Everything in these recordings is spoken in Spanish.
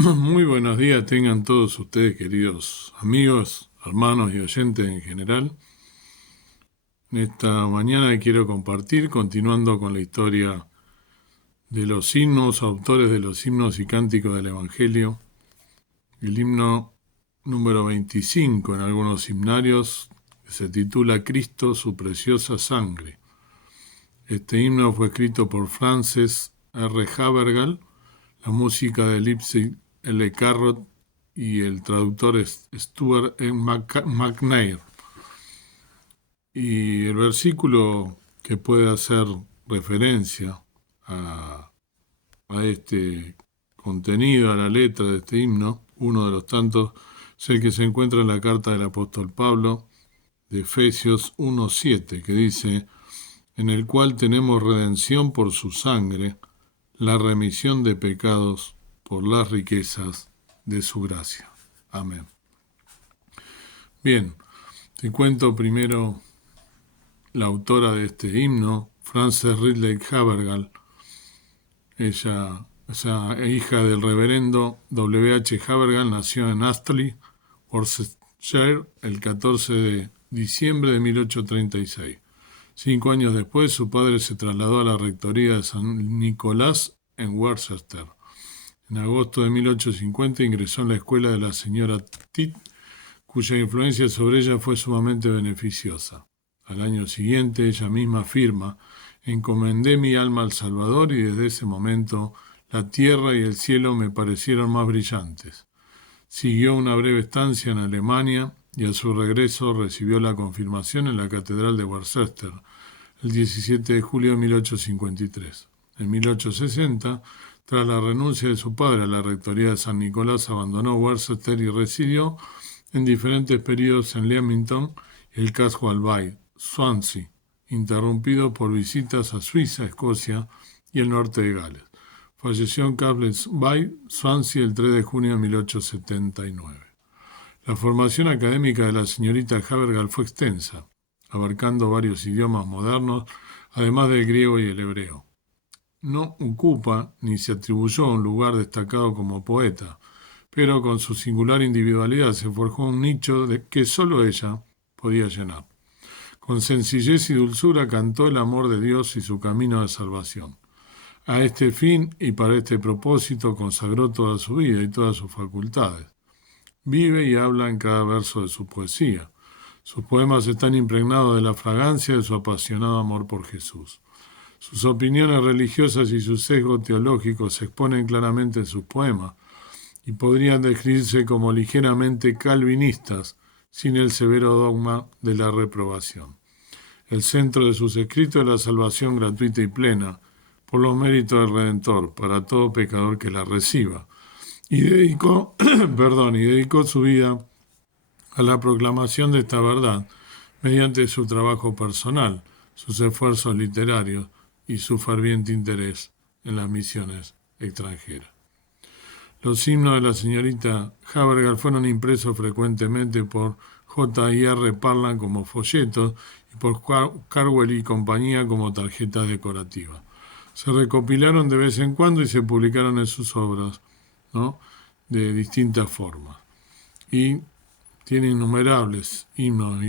Muy buenos días tengan todos ustedes, queridos amigos, hermanos y oyentes en general. En esta mañana quiero compartir, continuando con la historia de los himnos, autores de los himnos y cánticos del Evangelio, el himno número 25 en algunos himnarios, que se titula Cristo, su preciosa sangre. Este himno fue escrito por Frances R. Havergal, la música de Leipzig L. Carrot y el traductor es Stuart McNair. Y el versículo que puede hacer referencia a, a este contenido, a la letra de este himno, uno de los tantos, es el que se encuentra en la carta del apóstol Pablo de Efesios 1:7, que dice: en el cual tenemos redención por su sangre, la remisión de pecados por las riquezas de su gracia. Amén. Bien, te cuento primero la autora de este himno, Frances Ridley Havergal. Ella, hija del reverendo W. H. Havergal, nació en Astley, Worcestershire, el 14 de diciembre de 1836. 5 años después, su padre se trasladó a la rectoría de San Nicolás en Worcester. En agosto de 1850 ingresó en la escuela de la señora Titt, cuya influencia sobre ella fue sumamente beneficiosa. Al año siguiente, ella misma afirma: encomendé mi alma al Salvador y desde ese momento la tierra y el cielo me parecieron más brillantes. Siguió una breve estancia en Alemania y a su regreso recibió la confirmación en la Catedral de Worcester el 17 de julio de 1853. En 1860, tras la renuncia de su padre a la rectoría de San Nicolás, abandonó Worcester y residió en diferentes periodos en Leamington y el Caswell Bay, Swansea, interrumpido por visitas a Suiza, Escocia y el norte de Gales. Falleció en Caswell Bay, Swansea, el 3 de junio de 1879. La formación académica de la señorita Havergal fue extensa, abarcando varios idiomas modernos, además del griego y el hebreo. No ocupa ni se atribuyó un lugar destacado como poeta, pero con su singular individualidad se forjó un nicho que solo ella podía llenar. Con sencillez y dulzura cantó el amor de Dios y su camino de salvación. A este fin y para este propósito consagró toda su vida y todas sus facultades. Vive y habla en cada verso de su poesía. Sus poemas están impregnados de la fragancia de su apasionado amor por Jesús. Sus opiniones religiosas y su sesgo teológico se exponen claramente en sus poemas y podrían describirse como ligeramente calvinistas sin el severo dogma de la reprobación. El centro de sus escritos es la salvación gratuita y plena por los méritos del Redentor para todo pecador que la reciba. Y dedicó su vida a la proclamación de esta verdad mediante su trabajo personal, sus esfuerzos literarios y su ferviente interés en las misiones extranjeras. Los himnos de la señorita Havergal fueron impresos frecuentemente por J.I.R. Parland como folletos y por Carwell y compañía como tarjetas decorativas. Se recopilaron de vez en cuando y se publicaron en sus obras, ¿no?, de distintas formas. Y tiene innumerables himnos.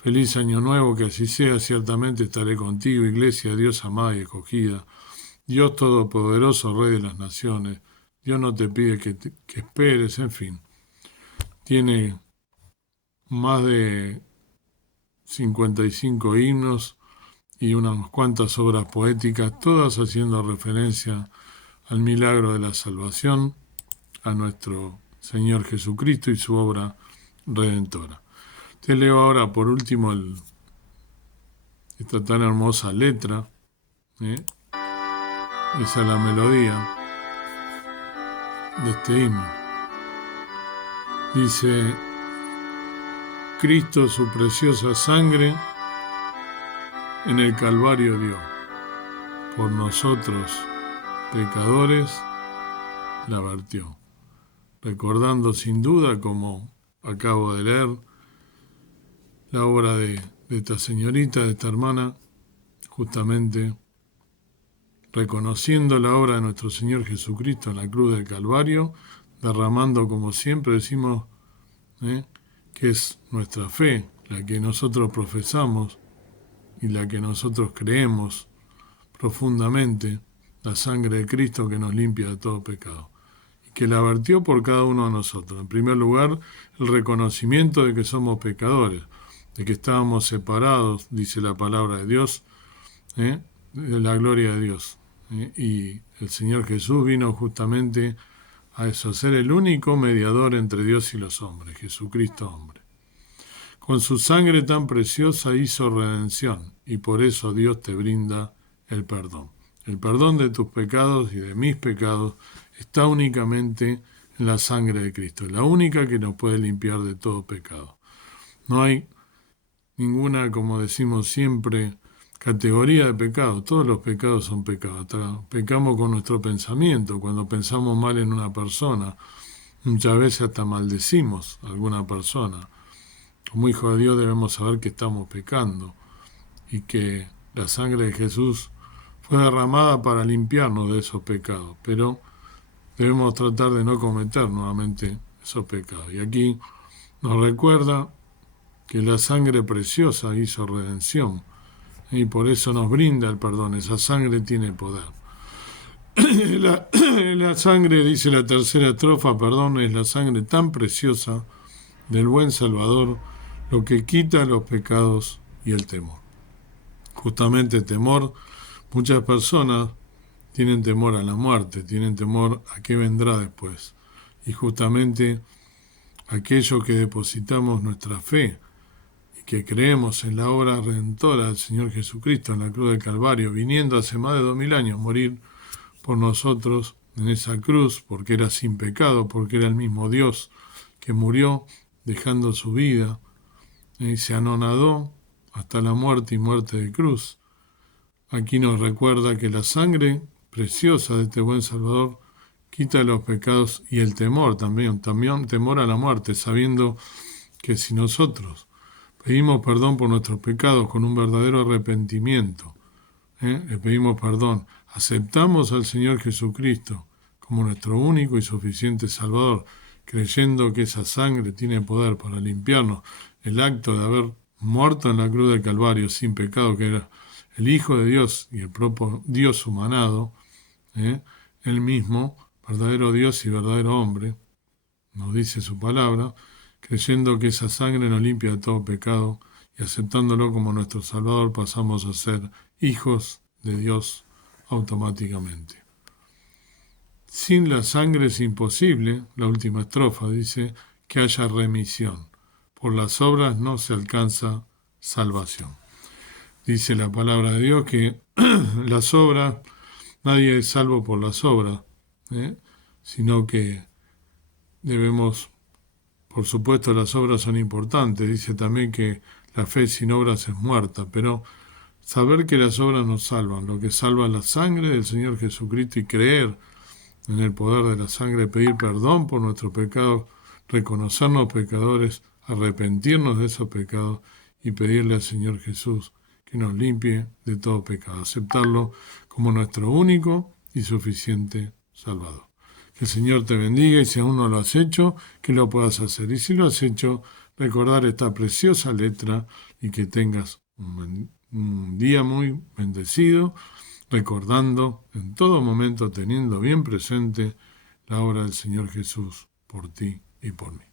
Feliz año nuevo, que así sea, ciertamente estaré contigo, iglesia, Dios amada y escogida, Dios todopoderoso, Rey de las naciones, Dios no te pide que esperes, en fin. Tiene más de 55 himnos y unas cuantas obras poéticas, todas haciendo referencia al milagro de la salvación, a nuestro Señor Jesucristo y su obra redentora. Te leo ahora por último esta tan hermosa letra, esa es la melodía de este himno. Dice: Cristo su preciosa sangre en el Calvario dio, por nosotros pecadores la vertió. Recordando sin duda, como acabo de leer, la obra de esta señorita, de esta hermana, justamente reconociendo la obra de nuestro Señor Jesucristo en la cruz del Calvario, derramando, como siempre decimos, que es nuestra fe, la que nosotros profesamos y la que nosotros creemos profundamente, la sangre de Cristo que nos limpia de todo pecado y que la vertió por cada uno de nosotros. En primer lugar, el reconocimiento de que somos pecadores, de que estábamos separados, dice la palabra de Dios, de la gloria de Dios. Y el Señor Jesús vino justamente a eso, a ser el único mediador entre Dios y los hombres, Jesucristo hombre. Con su sangre tan preciosa hizo redención, y por eso Dios te brinda el perdón. El perdón de tus pecados y de mis pecados está únicamente en la sangre de Cristo, es la única que nos puede limpiar de todo pecado. No hay ninguna, como decimos siempre, categoría de pecado. Todos los pecados son pecados. Pecamos con nuestro pensamiento, cuando pensamos mal en una persona. Muchas veces hasta maldecimos a alguna persona. Como hijos de Dios debemos saber que estamos pecando y que la sangre de Jesús fue derramada para limpiarnos de esos pecados, pero debemos tratar de no cometer nuevamente esos pecados. Y aquí nos recuerda que la sangre preciosa hizo redención y por eso nos brinda el perdón. Esa sangre tiene poder. La sangre, dice la tercera estrofa, perdón, es la sangre tan preciosa del buen Salvador, lo que quita los pecados y el temor. Justamente temor, muchas personas tienen temor a la muerte, tienen temor a qué vendrá después. Y justamente aquello que depositamos nuestra fe y que creemos en la obra redentora del Señor Jesucristo en la cruz del Calvario, viniendo hace más de 2000 años morir por nosotros en esa cruz, porque era sin pecado, porque era el mismo Dios que murió dejando su vida y se anonadó hasta la muerte y muerte de cruz. Aquí nos recuerda que la sangre preciosa de este buen Salvador quita los pecados y el temor también temor a la muerte, sabiendo que si nosotros pedimos perdón por nuestros pecados con un verdadero arrepentimiento, le pedimos perdón, aceptamos al Señor Jesucristo como nuestro único y suficiente Salvador, creyendo que esa sangre tiene poder para limpiarnos, el acto de haber muerto en la cruz del Calvario sin pecado, que era el Hijo de Dios y el propio Dios humanado, él mismo, verdadero Dios y verdadero hombre, nos dice su palabra, creyendo que esa sangre nos limpia de todo pecado y aceptándolo como nuestro Salvador pasamos a ser hijos de Dios automáticamente. Sin la sangre es imposible, la última estrofa dice, que haya remisión. Por las obras no se alcanza salvación. Dice la palabra de Dios que las obras, nadie es salvo por las obras, sino que debemos, por supuesto las obras son importantes, dice también que la fe sin obras es muerta, pero saber que las obras nos salvan, lo que salva es la sangre del Señor Jesucristo y creer en el poder de la sangre, pedir perdón por nuestros pecados, reconocernos pecadores, arrepentirnos de esos pecados y pedirle al Señor Jesús que nos limpie de todo pecado, aceptarlo como nuestro único y suficiente Salvador. Que el Señor te bendiga y si aún no lo has hecho, que lo puedas hacer. Y si lo has hecho, recordar esta preciosa letra y que tengas un día muy bendecido, recordando en todo momento, teniendo bien presente la obra del Señor Jesús por ti y por mí.